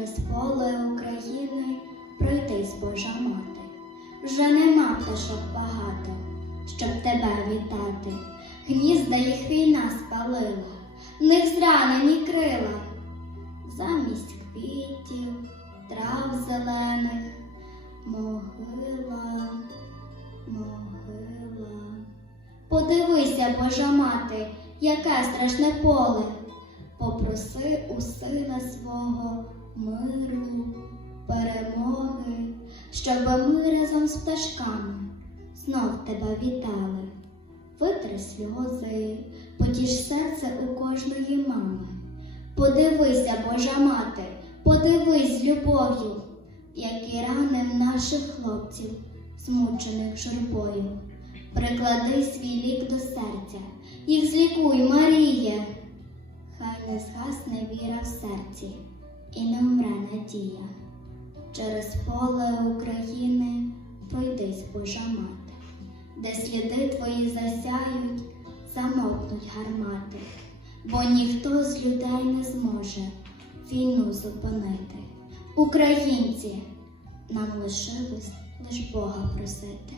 через поле України пройтись, Божа мати. Вже нема пташок багато, щоб тебе вітати. Гнізда їх війна спалила, в них зранені крила. Замість квітів, трав зелених, могила, могила. Подивися, Божа мати, яке страшне поле. Попроси у сина свого миру, перемоги, щоб ми разом з пташками знов тебе вітали. Витри сльози, потіш серце у кожної мами. Подивися, Божа мати, подивись з любов'ю, які раним наших хлопців, змучених журбою. Приклади свій лік до серця, їх злікуй, Маріє. Не згасне віра в серці і не вмре надія. Через поле України пройдись, Божа мати, де сліди твої засяють, замовкнуть гармати, бо ніхто з людей не зможе війну зупинити. Українці, нам лишилось лиш Бога просити.